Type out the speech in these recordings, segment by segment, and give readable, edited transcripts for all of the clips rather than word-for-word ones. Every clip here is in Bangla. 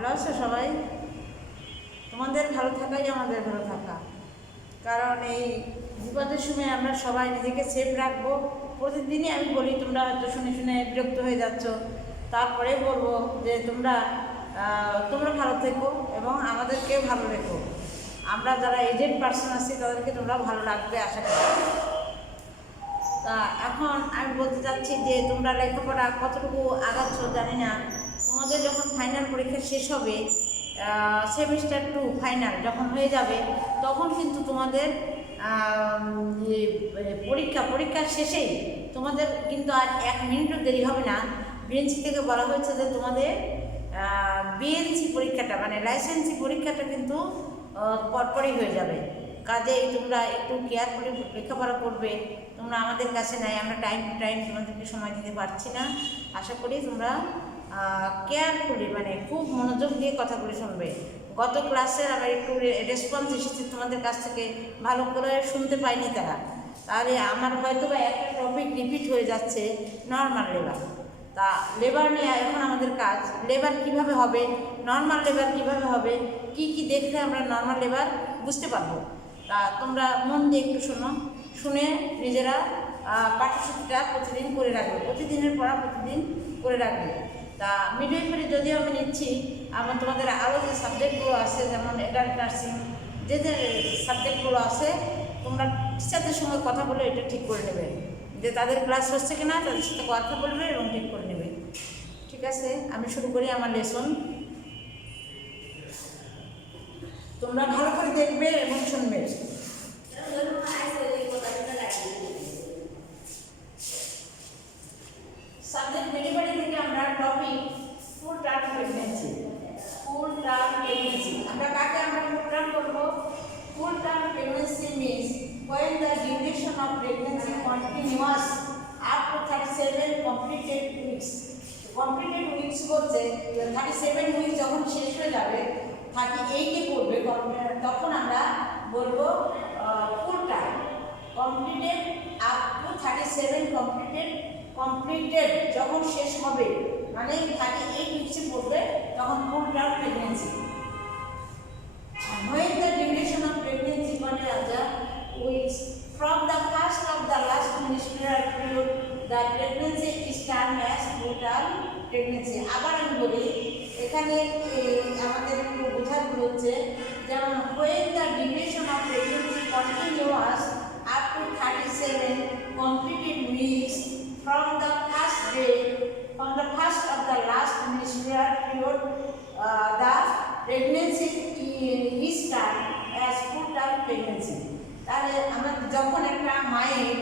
ভালো আছো সবাই? তোমাদের ভালো থাকাই আমাদের ভালো থাকা। কারণ এই বিপদের সময় আমরা সবাই নিজেকে সেফ রাখবো। প্রতিদিনই আমি বলি, তোমরা হয়তো শুনে শুনে বিরক্ত হয়ে যাচ্ছ, তারপরে বলবো যে তোমরা তোমরা ভালো থেকো এবং আমাদেরকেও ভালো রেখো। আমরা যারা এজেড পার্সন আছি তাদেরকে তোমরা ভালো রাখবে আশা করি। তা এখন আমি বলতে চাচ্ছি যে তোমরা লেখাপড়া কতটুকু আগাচ্ছ জানি না। তোমাদের যখন ফাইনাল পরীক্ষা শেষ হবে, সেমিস্টার 2 ফাইনাল যখন হয়ে যাবে, তখন কিন্তু তোমাদের পরীক্ষার শেষেই তোমাদের কিন্তু আর 1 মিনিটও দেরি হবে না। বিএনসি থেকে বলা হয়েছে যে তোমাদের বিএনসি পরীক্ষাটা মানে লাইসেন্সি পরীক্ষাটা কিন্তু পরপরই হয়ে যাবে। কাজেই তোমরা একটু কেয়ার করে লেখাপড়া করবে। তোমরা আমাদের কাছে নাই, আমরা টাইম টু টাইম তোমাদেরকে সময় দিতে পারছি না। আশা করি তোমরা কেয়ারফুলি মানে খুব মনোযোগ দিয়ে কথাগুলি শুনবে। গত ক্লাসে আমার একটু রেসপন্স এসেছে তোমাদের কাছ থেকে, ভালো করে শুনতে পাইনি তারা। তাহলে আমার হয়তো বা একটা টপিক রিপিট হয়ে যাচ্ছে, নর্মাল লেবার। তা লেবার নিয়ে এখন আমাদের কাজ, লেবার কিভাবে হবে, নর্মাল লেবার কিভাবে হবে, কি কি দেখলে আমরা নর্মাল লেবার বুঝতে পারবো। তা তোমরা মন দিয়ে একটু শোনো, শুনে নিজেরা পাঠ্যসূচিটা প্রতিদিন করে রাখবে, প্রতিদিনের পড়া প্রতিদিন করে রাখবে। তা মিডওয়াইফারি যদিও আমি নিচ্ছি, আমার তোমাদের আরও যে সাবজেক্টগুলো আছে, যেমন অ্যাডাল্ট নার্সিং, যে যে সাবজেক্টগুলো আছে, তোমরা টিচারদের সঙ্গে কথা বলে এটা ঠিক করে নেবে যে তাদের ক্লাস হচ্ছে কিনা, তাদের সাথে কথা বলবে এবং ঠিক করে নেবে। ঠিক আছে, আমি শুরু করি আমার লেসন। তোমরা ভালো করে দেখবে এবং শুনবে। সাবজেক্ট ডেলিভারি থেকে আমরা topic full term pregnancy. Full term pregnancy আমরা কাকে আমরা ফুল টার্ম করব? Full term pregnancy means when the duration of pregnancy continuous up to 37 completed weeks. completed weeks বলতে 37 উইক যখন শেষ হয়ে যাবে, 38 এ পড়বে, তখন আমরা বলবো full term. Completed up to 37 completed যখন শেষ হবে মানে 38 উইকসে পড়বে, তখন full term pregnancy. When the duration of pregnancy weeks from the first of the last menstrual period, the pregnancy is termed as full term pregnancy. আবার আমি বলি, এখানে আমাদের একটু বোঝার হচ্ছে, যেমন when the duration of pregnancy continues up to 37 completed weeks from the first of the last menstrual period, the pregnancy is termed as full term pregnancy. তাহলে আমরা যখন একটা মায়ের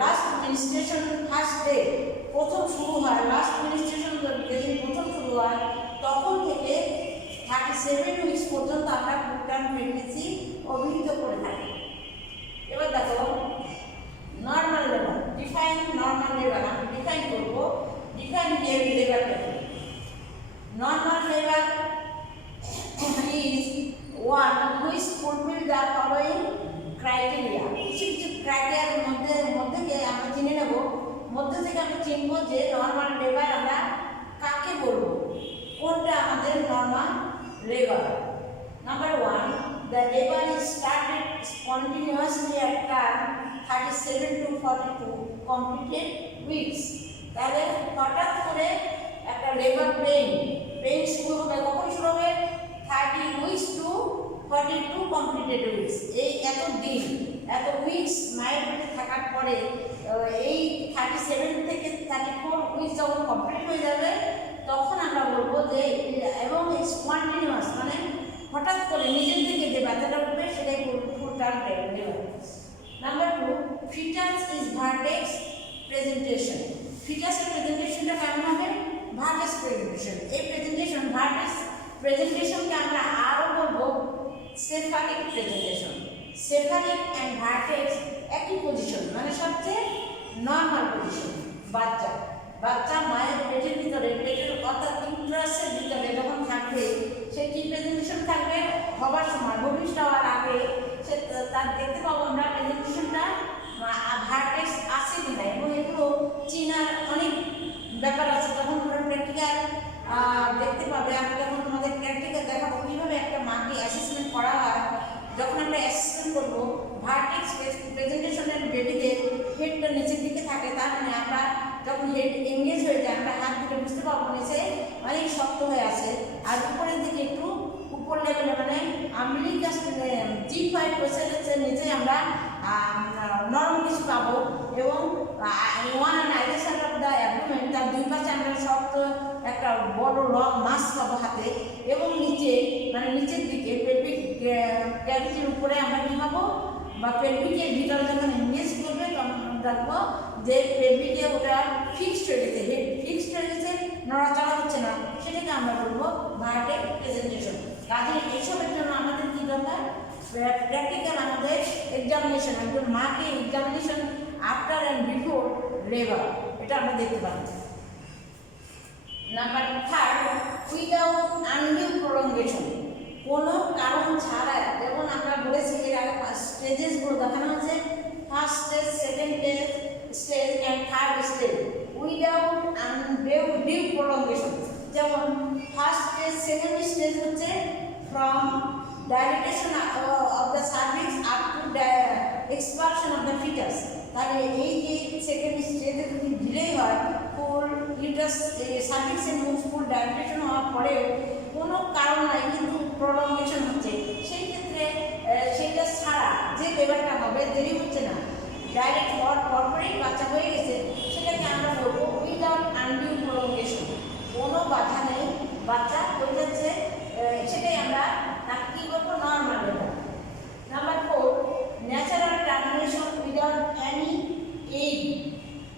লাস্ট মেনস্ট্রুয়েশন ফার্স্ট ডে প্রথম শুরু হয়, লাস্ট মেনস্ট্রুয়েশন যেদিন প্রথম শুরু হয়, তখন থেকে 37 উইকস পর্যন্ত আমরা ফুল টার্ম প্রেগনেন্সি অভিহিত করে থাকি। এবার দেখো normal labour, define normal labour. আমি ডিফাইন করবো, ডিফাইন লেবারটা কি। Normal labour is one which fulfill the following criteria. কিছু কিছু ক্রাইটেরিয়ার মধ্যে আমরা চিনে নেব, মধ্যে থেকে আমরা চিনবো যে নর্মাল লেবার আমরা কাকে বলবো, কোনটা আমাদের normal labour. Number 1, the labor is started spontaneously at term 37 to 42 completed weeks. তাহলে হঠাৎ করে একটা লেবার পেইন শুরু হবে, কখন শুরু হবে? 30 উইকস টু 42 কমপ্লিটেড উইকস। এই এত উইকস মায়ের পেটে থাকার পরে এই 37 থেকে 34 উইকস যখন কমপ্লিট হয়ে যাবে, তখন আমরা বলবো যে, এবং স্পন্টেনিয়াস মানে হঠাৎ করে নিজের থেকে যে ব্যথাটা উঠবে সেটাই ফুল টার্ম লেবার। Number 2, fetus is vertex presentation. ফিটাসের প্রেজেন্টেশনটা কেমন হবে? Vertex presentation. এই ভার্টেক্স প্রেজেন্টেশনকে আমরা আরও বলবো cephalic presentation. Cephalic and vertex একই পজিশন, মানে সবচেয়ে নর্মাল পজিশন। বাচ্চা মায়ের পেটের ভিতরে, অর্থাৎ ইউট্রাসের ভিতরে যখন থাকবে, সে কি প্রেজেন্টেশন থাকবে হবার সময়, ভূমিষ্ঠ হওয়ার আগে সে তার দেখতে পাবো আমরা প্রেজেন্টেশনটা ভার্টেক্স আছে কিনা। এবং এগুলো চিনার অনেক ব্যাপার আছে, যখন তোমরা প্র্যাকটিক্যাল দেখতে পাবে। আমি যখন আর উপরের দিকে একটু উপর লেভেলে মানে আমেরিকাস G5 প্রসেসের নিচে আমরা নরম কিছু পাবো এবং one and either side of the abdomen তার দুই পাশে আমরা শক্ত একটা বড় লং মাছ পাবো হাতে এবং নিচে মানে নিচের দিকে পেলভিক ক্যাভিটির উপরে আমরা কী পাবো বা পেলভিকের ভিতরে যখন ইনভেস করবে তখন দেখবো যে পেলভিকে ওটা ফিক্সড হয়ে গেছে, হেড ফিক্সড হয়ে গেছে, নড়াচড়া হচ্ছে না, সেটাকে আমরা বলবো মায়োটিক প্রেজেন্টেশন। কাজে এইসবের জন্য আমাদের কী দরকার? প্র্যাকটিক্যাল আমাদের এক্সামিনেশন, একজন মাকে examination after and before labour, এটা আমরা দেখতে পাচ্ছি। নাম্বার 3, উইদাউট আনডিউ প্রলঙ্গেশন, কোনো কারণ ছাড়া, যেমন আমরা বলেছি এর আগে স্টেজেসগুলো দেখানো হচ্ছে, first stage, second stage and third stage without undue prolongation. যেমন ফার্স্ট স্টেজ, সেকেন্ড স্টেজ হচ্ছে from dilatation of the cervix up to expansion of the foetus. তাহলে এই যে সেকেন্ড স্টেজে যদি ডিলে হয়, ফুল ইউটাস সার্ভিক্সের মুখ ফুল ডাইলেটেশন হওয়ার পরে কোনো কারণ নাই কিন্তু প্রলঙ্গেশন হচ্ছে, সেই ক্ষেত্রে সেটা ছাড়া যে লেবারটা হবে দেরি হচ্ছে না, ডাইরেক্ট হওয়ার পরপরই বাচ্চা হয়ে গেছে, সেটাকে আমরা বলবো উইদাউট আনডিউ প্রলঙ্গেশন, কোনো বাধা নেই, বাচ্চা হয়ে যাচ্ছে, সেটাই আমরা তাকে কী বলবো? Normal labour. Number 4, natural termination without any aid,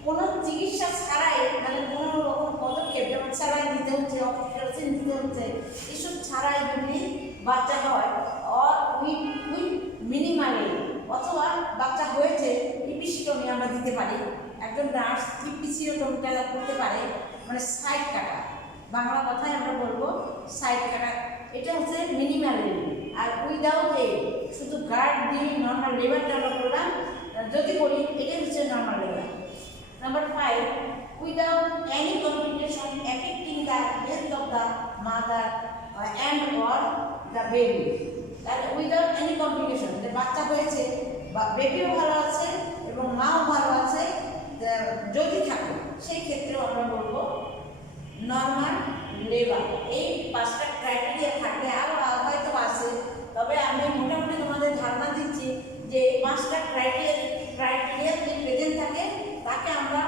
কোনো চিকিৎসা ছাড়াই মানে কোনো রকম পদক্ষেপ যেমন স্যালাইন দিতে হচ্ছে, অক্সিটোসিন দিতে হচ্ছে, এসব ছাড়াই যদি বাচ্চা হয় অর উইথ মিনিমালি, অথবা বাচ্চা হয়েছে ইপিসিওটমি আমরা দিতে পারি, একজন নার্স ইপিসিওটমিটা করতে পারে, মানে সাইড কাটা, বাংলা কথায় আমরা বলবো সাইড কাটা, এটা হচ্ছে মিনিমাল লেবার। আর উইদাউট এ শুধু গার্ড দিয়ে নর্মাল লেবারটা আমরা করলাম, যদি করি এটাই হচ্ছে normal labour. Number 5, without any complication affecting the health of the mother and or the baby. তাহলে উইদাউট এনি কমপ্লিকেশন, যে বাচ্চা হয়েছে বা বেবিও ভালো আছে এবং মাও ভালো আছে যদি থাকে, সেই ক্ষেত্রেও আমরা বলবো নর্মাল লেবার। এই 5টা ক্রাইটেরিয়া থাকলে আরও হয়তো আছে, তবে আমি মোটামুটি তোমাদের ধারণা দিচ্ছি যে এই 5টা ক্রাইটেরিয়া যদি প্রেজেন্ট থাকে তাকে আমরা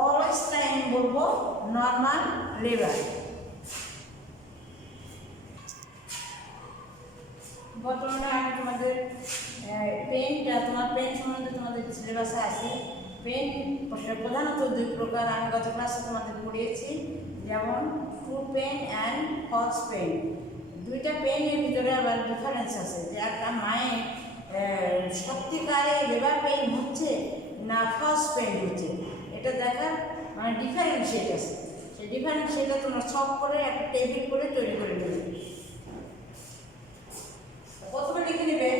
অলওয়েজ টাইম বলবো নর্মাল লেবার। বর্তমানে আমি তোমাদের পেনটা, তোমার পেন সম্বন্ধে তোমাদের সিলেবাসে আছে। পেন প্রধানত 2 প্রকার, আমি গত ক্লাসে তোমাদের পড়িয়েছি, যেমন ফুড পেন অ্যান্ড হজ পেন। 2টা পেনের ভিতরে আবার ডিফারেন্স আছে, যে একটা মায়ের সত্যিকারে লেবার পেন হচ্ছে না ফার্স্ট পেন হচ্ছে, এটা দেখার মানে ডিফারেন্সিয়েট আছে। সেই ডিফারেন্সিয়েটটা তোমরা সব করে একটা টেবিল করে তৈরি করে নেবে। প্রথমে লিখে নেবে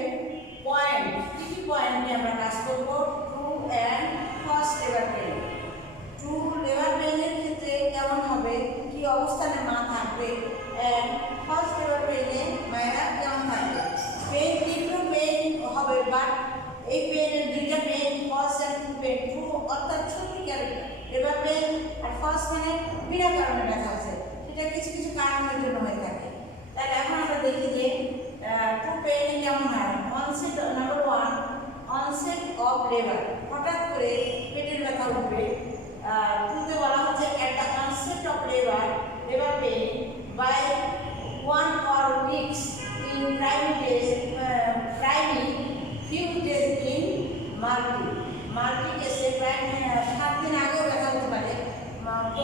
পয়েন্ট, কী কী পয়েন্ট নিয়ে আমরা কাজ করবো? True and first labour pain. True labour পেনের ক্ষেত্রে কেমন হবে, কী অবস্থানে মা থাকবে, অ্যান্ড ফার্স্ট লেবার পেনে মায়েরা কেমন থাকবে। পেন তীব্র পেন হবে, বাট এই পেনের 2টা pain, first and true pain, true অর্থাৎ সত্যিকার লেবার পেন আর ফার্স্ট পেনের বিনা কারণে ব্যথা হচ্ছে, সেটা কিছু কিছু কারণের জন্য হয়ে থাকে। তাহলে এখন আমরা দেখি যে ট্রু পেনে কেমন হয়। Onset, number 1, onset of labour, হঠাৎ করে পেটের ব্যথা উঠবে। ট্রুতে বলা হচ্ছে at the onset of labour pain by 1 or weeks in primary few days in multi কেসে প্রায় 7 দিন আগেও ব্যথা হতে পারে। তো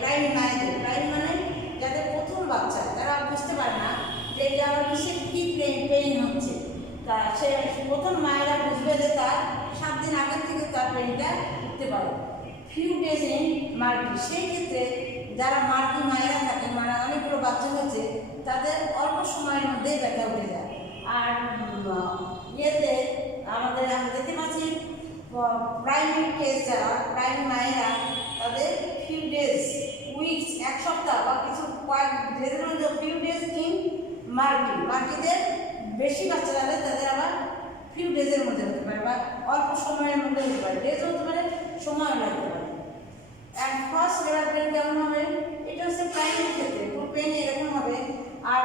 প্রাইমারি মায়েদের, প্রাইমারি মানে যাদের প্রথম বাচ্চা, তারা বুঝতে পারে না যে এটা আমার কিসের কী পেইন হচ্ছে, তা সে প্রথম মায়েরা বুঝবে যে তার 7 দিন আগের থেকে তার পেইনটা উঠতে পারে। ফিউ ডেজ ইন মাল্টি, সেই ক্ষেত্রে যারা মাল্টি মায়েরা থাকে, মানে অনেকগুলো বাচ্চা হয়েছে, তাদের অল্প সময়ের মধ্যেই ব্যথা উঠে যায়। আর ইয়েতে আমরা দেখতে পাচ্ছি প্রাইমারি কেস যারা প্রাইমারি মায়েরা, তাদের ফিউ ডেজ, উইকস, 1 সপ্তাহ বা কিছু কয়েক ডেজের মধ্যে, ফিউ ডেজ ইন মাল্টিদের বেশি বাচ্চা যাদের, তাদের আবার ফিউ ডেজের মধ্যে হতে পারে বা অল্প সময়ের মধ্যে হতে পারে, ডেজ হতে পারে, সময় লাগতে পারে। অ্যান্ড ফার্স্ট লেবার পেন কেমন হবে? এটা হচ্ছে প্রাইমারি ক্ষেত্রে। ট্রু পেন এরকম হবে আর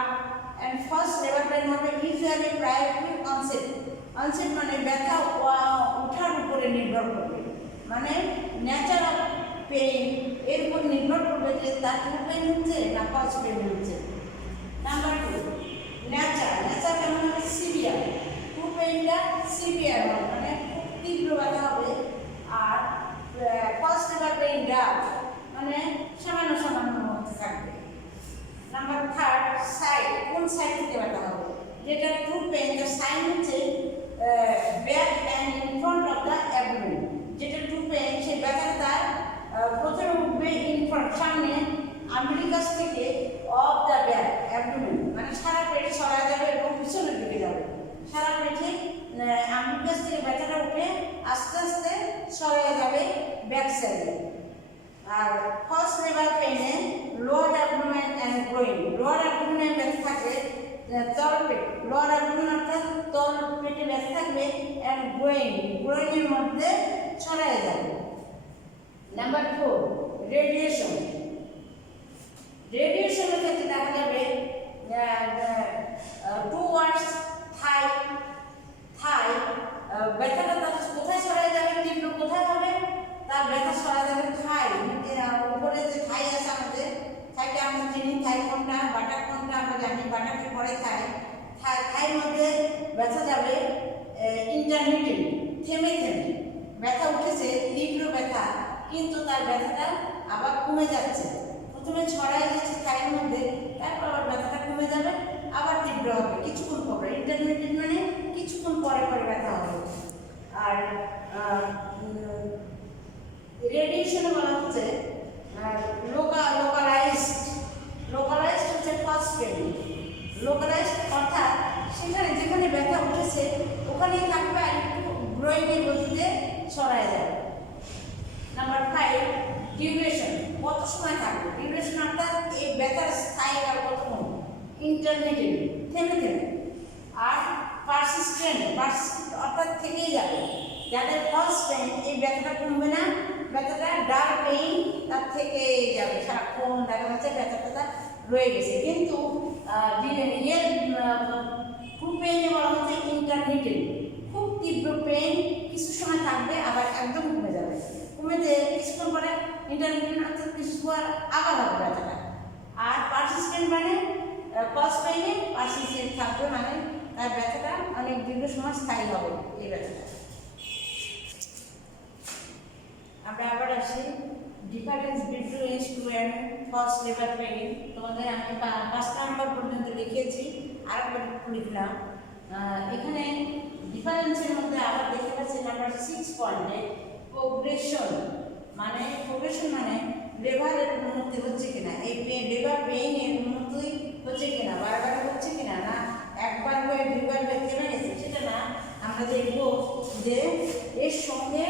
অ্যান্ড ফার্স্ট লেবার পেইন হবে ইউজুয়ালি প্রায়োরিটি অনসেট। অনসেট মানে ব্যথা ওঠার উপরে নির্ভর করবে, মানে ন্যাচারাল পেইন এর উপর নির্ভর করবে যে তার ট্রু পেইন হচ্ছে না ফার্স্ট পেইন হচ্ছে। নাম্বার 2 ন্যাচার কেমন হবে সিভিয়ার। ট্রু পেইনটা সিভিয়ার হবে, মানে খুব তীব্র ব্যথা হবে। আর ফার্স্ট লেবার পেইনটা মানে সামান্য মধ্যে থাকবে। নাম্বার 3 সাইড, কোন সাইড থেকে ব্যথা হবে। যেটা ট্রু পেইন তার সাইন হচ্ছে back and in front of the abdomen. যেটা ট্রু পেইন সেই ব্যথাটা তার প্রথমে উঠবে ইন ফ্রন্ট সামনে আমেরিকাস থেকে অফ দ্য ব্যাক অ্যাবডোমেন, মানে সারা পেট সরা যাবে এবং পিছনের দিকে যাবে। সারা পেটে আমেরিকাস থেকে ব্যথাটা উঠে আস্তে আস্তে সরা যাবে ব্যাক সাইডে। আর ফার্স্ট লেবার পেইনে lower abdomen and groin. Lower অ্যাবডোমেনে ব্যথা থাকবে, তলপেট লোয়ার অ্যাবডোমেন অর্থাৎ তল পেটে ব্যথা থাকবে, অ্যান্ড গ্রোইনের মধ্যে ছড়ায় যাবে। নাম্বার 4 রেডিয়েশনের ক্ষেত্রে দেখা যাবে টুয়ার্ডস থাই ব্যথাটা কোথায় ছড়ায় যাবে, তীব্র কোথায় হবে, তার ব্যথা ছড়ায় যাবে থাই উপরে যে থাই আছে আমাদের, থাইটা আমরা চিনি, থাই কোনটা বাটার কোনটা আমরা জানি, বাটারকে পরে থাইয়ের মধ্যে ব্যথা যাবে ইন্টারমিডিয়েট, থেমে ব্যথা উঠেছে, তীব্র ব্যথা, কিন্তু তার ব্যথাটা আবার কমে যাচ্ছে। প্রথমে ছড়ায় যাচ্ছে থাইয়ের মধ্যে, তারপর আবার ব্যথাটা কমে যাবে, আবার তীব্র হবে কিছুক্ষণ পরে। ইন্টারমিডিয়েট মানে কিছুক্ষণ পরে ব্যথা হবে। আর রেডিয়েশনে বলা হচ্ছে লোকালাইজড হচ্ছে ফার্স্ট পেইন। লোকালাইজড অর্থাৎ সেখানে যেখানে ব্যথা উঠেছে ওখানেই থাকবে, আর একটু গ্রোইনের গতিতে ছড়ায় যাবে। নাম্বার 5 ডিউরেশন, কত সময় থাকবে। ডিউরেশন অর্থাৎ এই ব্যথার স্থায়ীকাল কতক্ষণ, ইন্টারমিডিয়েট থেমে। আর পারসিস্টেন্ট অর্থাৎ থেকেই যাবে। যাদের ফার্স্ট পেইন এই ব্যথাটা কমবে না, ব্যথাটা ডাল পেইন তার থেকে যাবে, সারাক্ষণ দেখা যাচ্ছে ব্যথাটা রয়ে গেছে। কিন্তু ট্রু পেইনে বলা হচ্ছে ইন্টারমিডিয়েট, খুব তীব্র পেইন কিছু সময় থাকবে আবার একদম কমে যাবে, কমে যে কিছুক্ষণ পরে ইন্টারমিডিয়েট অর্থাৎ কিছু পর আবার হবে ব্যথাটা। আর পারসিস্টেন্ট মানে ফার্স্ট পেইনে পারসিস্টেন্ট থাকবে, মানে তার ব্যথাটা অনেক দীর্ঘ সময় স্থায়ী হবে এই ব্যথাটা। আমরা আবার আসি difference between true and first labour pain. তোমাদের আমি 5 নম্বর পর্যন্ত লিখেছি, আরেকবার লিখলাম। এখানে ডিফারেন্সের মধ্যে আবার দেখতে পাচ্ছি নাম্বার 6 পয়েন্টে প্রোগ্রেশন মানে লেবারের উন্নতি হচ্ছে কিনা, এই লেবার পেইনের উন্নতি হচ্ছে কিনা, বারবার হচ্ছে কিনা, না একবার হয়ে দুইবার হয়ে থেমে গেছে, সেটা না। আমরা দেখব যে এর সঙ্গে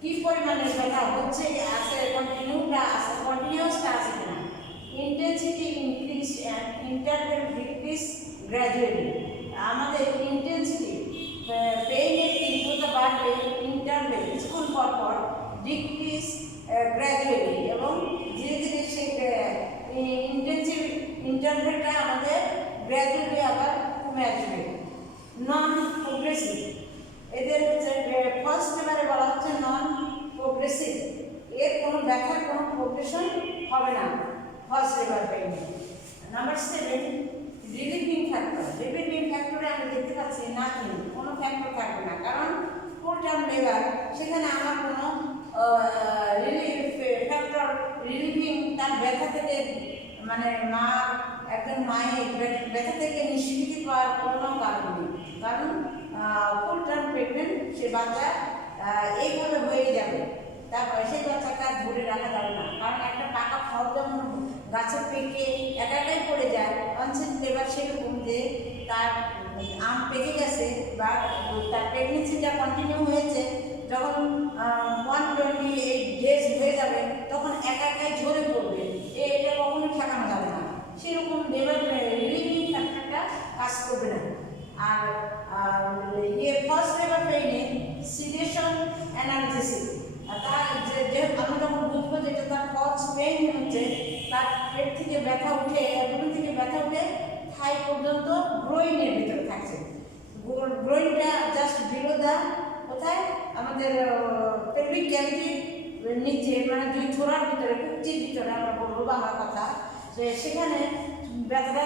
কি পরিমাণে ব্যথা হচ্ছে, আছে কন্টিনিউয়াসটা আছে কিনা। Intensity increase and interval decrease gradually. আমাদের ইন্টেন্সিটি পেইনের তীব্রতা বাড়বে, ইন্টারভেল কিছুক্ষণ পর ডিক্রিজ গ্র্যাজুয়ালি, এবং ধীরে ধীরে সেই ইন্টেন্সিভ ইন্টারভেলটা আমাদের গ্র্যাজুয়ালি আবার কমে আসবে। নন প্রোগ্রেসিভ, এদের হচ্ছে ফার্স্ট লেবারে বলা হচ্ছে নন প্রোগ্রেসিভ, এর কোনো ব্যথার কোনো প্রোগ্রেশন হবে না ফার্স্ট লেবার পেইনে। নাম্বার 7 রিলিফিং ফ্যাক্টরে আমরা দেখতে পাচ্ছি না কোনো ফ্যাক্টর থাকবে না, কারণ ফুল টার্ম লেবার, সেখানে আমার কোনো রিলিফিং তার ব্যথা থেকে, মানে একজন মায়ের ব্যথা থেকে নিষ্কৃতি পাওয়ার কোনো কারণ নেই, কারণ ফুল টার্ম প্রেগনেন্ট সে বাচ্চা এইভাবে হয়ে যাবে, তারপরে সেই বাচ্চাটা ধরে রাখা যাবে না, কারণ একটা টাকা ফল যেমন গাছের পেকে একাই পড়ে যায়, অনসেট লেবার সেরকম যে তার আম পেকে গেছে বা তার প্রেগনেন্সিটা কন্টিনিউ হয়েছে, যখন 128 ডেজ হয়ে যাবে তখন একাই ঝরে পড়বে, এটা কখনো ঠেকানো যাবে না। সেরকম লেবার রিলিফিং ফ্যাক্টরটা কাজ করবে না। আর ফার্স্ট লেবার পেইনে সিডেশন অ্যানালজেসিস, তার যে আমরা যখন বুঝবো যেটা তার ফার্স্ট পেইন হচ্ছে, তার পেট থেকে ব্যথা ব্যথা উঠে অ্যাবডোমেন থেকে ব্যথা উঠে থাই পর্যন্ত গ্রোইনের ভিতরে থাকছে। গ্রোইনটা জাস্ট বিলো দা কোথায় আমাদের পেলভিক ক্যাভিটির নিচে, মানে দুই থোড়ার ভিতরে, কুচির ভিতরে আমরা বলবো বাংলা কথা, যে সেখানে ব্যথাটা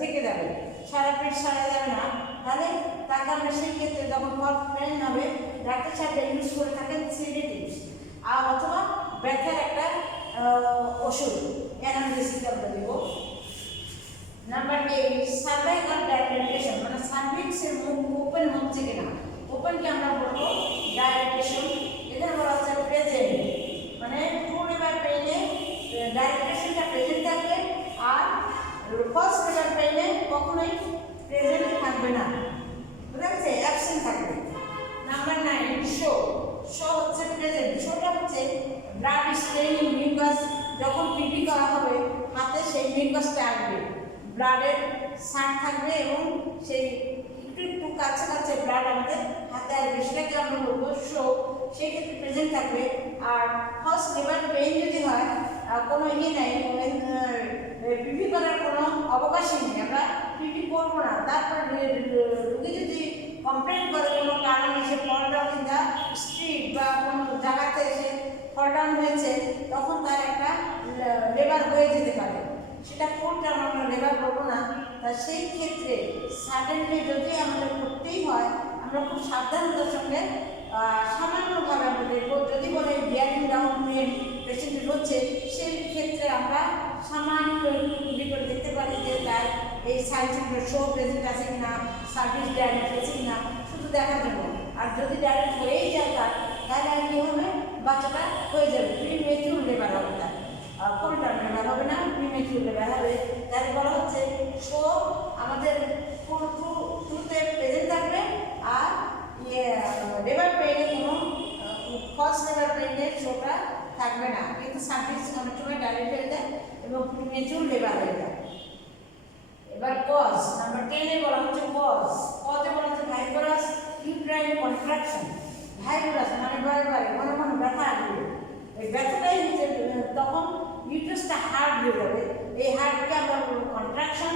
থেকে যাবে, সারা পেট সারা যাবে না। তাহলে তার কারণে সেই ক্ষেত্রে যখন পেন হবে ডাক্তার সাহেবরা ইউজ করে থাকেন সিডেটিভস আর অথবা ব্যথার একটা ওষুধ অ্যানালজেসিক আমরা দেব। নাম্বার 8 সার্ভাইকাল ডাইলেটেশন, মানে সার্ভিক্সের মুখ ওপেন হচ্ছে কিনা, ওপেনকে আমরা বলবো ডাইলেটেশন। এখানে বলা হচ্ছে প্রেজেন্ট, মানে ট্রু লেবার পেইনে ডাইলেটেশনটা প্রেজেন্ট থাকবে আর ফার্স্ট লেবার পেইনে কখনোই প্রেজেন্ট থাকবে না, বুঝা গেছে, অ্যাবসেন্ট থাকবে। নাম্বার 9 শো, শো হচ্ছে প্রেজেন্ট। শোটা হচ্ছে ব্লাড স্টেইনিং মিউকাস, যখন পিপি করা হবে হাতে সেই মিউকাসটা আসবে, ব্লাডের সার থাকবে এবং সেই একটু একটু কাছে কাছে ব্লাড আমাদের হাতে আসবে, সেটাকে আমরা বলবো শো, সেই ক্ষেত্রে প্রেজেন্ট থাকবে। আর ফার্স্ট লেবার পেইন যদি হয় কোনো নেই, পিপি করার কোনো অবকাশই নেই, আমরা পিপি করবো না, তারপর রুগী যদি কমপ্লেন করে কোনো কারণে সে fall down in the street বা কোনো জায়গাতে এসে ফল ডাউন হয়েছে, তখন তার একটা লেবার হয়ে যেতে পারে, সেটা কোনটা আমরা লেবার করবো না। তা সেই ক্ষেত্রে সাডেনলি যদি আমাদের করতেই হয় আমরা খুব সাবধানতার সঙ্গে সামান্যভাবে আমরা দেখবো। যদি বলে বিয়ারিং ডাউন পেন পেশেন্টের হচ্ছে, সেই ক্ষেত্রে আমরা সামান্য একটু করে দেখতে পারি যে তার এই সাইনগুলো শো প্রেজেন্ট আছে কিনা, সার্ভিস ডাইরেক্ট আছে কিনা, শুধু দেখার জন্য। আর যদি ডাইরেক্ট হয়েই যায় তাহলে আর কী হবে, বাচ্চাটা হয়ে যাবে, প্রিমেচিউর লেবার হবে, তার কোনটা লেবার হবে না, প্রিমেচিউর লেবার হবে। তাই বলা হচ্ছে শো আমাদের ট্রুতে প্রেজেন্ট থাকবে আর লেবার পেইনে কোনো ফার্স্ট লেবার পেইনে শোটা থাকবে না, কিন্তু সার্ভিস অনেক সময় ডাইরেক্ট হয়ে যায় এবং প্রিমেচিউর লেবার হয়ে যায়। এবার কজ, নাম্বার 10 বলা হচ্ছে কজ। কজে বলা হচ্ছে ভাইব্রাস ইউট্রাইন কন্ট্রাকশন। ভাইব্রাস মানে বারবার ঘন ঘন ব্যথা আসবে, এই ব্যথাটাই হচ্ছে তখন ইউট্রাসটা হার্ড হয়ে যাবে, এই হার্টকে আমরা বলবো কন্ট্রাকশন,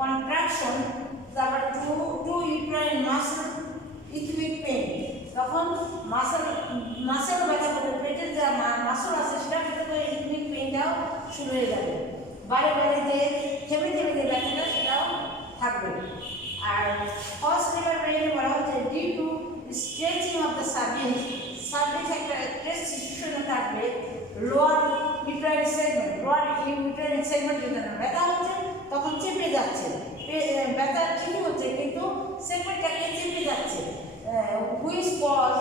কন্ট্রাকশন। তারপর টু ইউট্রাইন মাসল ইথমিক পেইন, তখন মাসেল ব্যথা করবে, পেটের যা মাসল আছে সেটা ভিতরে ইথমিক পেইনটাও শুরু হয়ে যাবে, বারে বারে যে থেমে থেমে যে ব্যথাটা সেটাও থাকবে। আর ফার্স্ট লেবার পেইনে বলা হচ্ছে due to stretching of the cervix, cervix একটা স্ট্রেচিং থাকবে, lower uterine segment, lower uterine segment যেটা ব্যথা হচ্ছে তখন চেপে যাচ্ছে, ব্যথা ঠিকই হচ্ছে কিন্তু সেগমেন্টটাকে চেপে যাচ্ছে, হুইচ কজ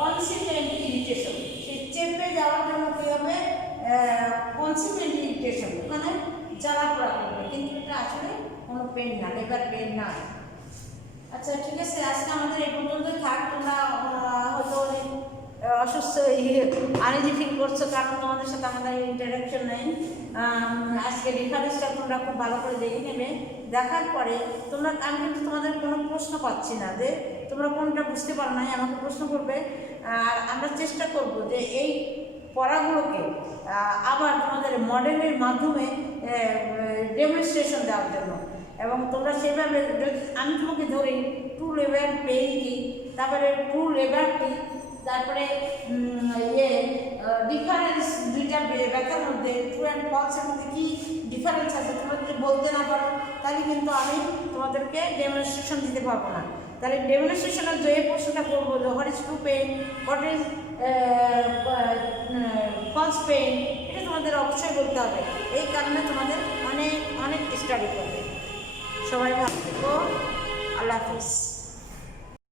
কনসিকুয়েন্ট ইরিটেশন, সেই চেপে যাওয়ার জন্য কী হবে, কনসিকুয়েন্ট ইরিটেশন, ওখানে জ্বালা পোড়া করবে, কিন্তু এটা আসলে কোনো পেন না, লেবার পেন না। আচ্ছা ঠিক আছে, আজকে আমাদের এই পর্যন্তই থাক। তোমরা হয়তো অনেক অসুস্থ আনইজি ফিল করছো, কারণ তোমাদের সাথে আমাদের ইন্টারাকশন নেই। আজকে রেফারেন্সটা তোমরা খুব ভালো করে দেখে নেবে, দেখার পরে তোমরা, আমি কিন্তু তোমাদের কোনো প্রশ্ন পাচ্ছি না যে তোমরা কোনটা বুঝতে পারো না, আমাকে প্রশ্ন করবে, আর আমরা চেষ্টা করব যে এই পড়াগুলোকে আবার তোমাদের মডেলের মাধ্যমে ডেমনস্ট্রেশন দেওয়ার জন্য, এবং তোমরা সেভাবে আমি তোমাকে ধরি ট্রু লেবার পেইন কি, তারপরে ট্রু লেবার কি, তারপরে ডিফারেন্স দুইটা ব্যথার মধ্যে ট্রু অ্যান্ড ফলসের মধ্যে কী ডিফারেন্স আছে তোমরা যদি বলতে না পারো তাহলে কিন্তু আমি তোমাদেরকে ডেমনস্ট্রেশন দিতে পারবো না। তাহলে ডেমনস্ট্রেশনের যে প্রশ্নটা করবো যে what is true pain, what is false pain, এটা তোমাদের অবশ্যই বলতে হবে। এই কারণে তোমাদের অনেক অনেক স্টাডি করবে। সবাই ভালো থেকো, আল্লাহ হাফিজ।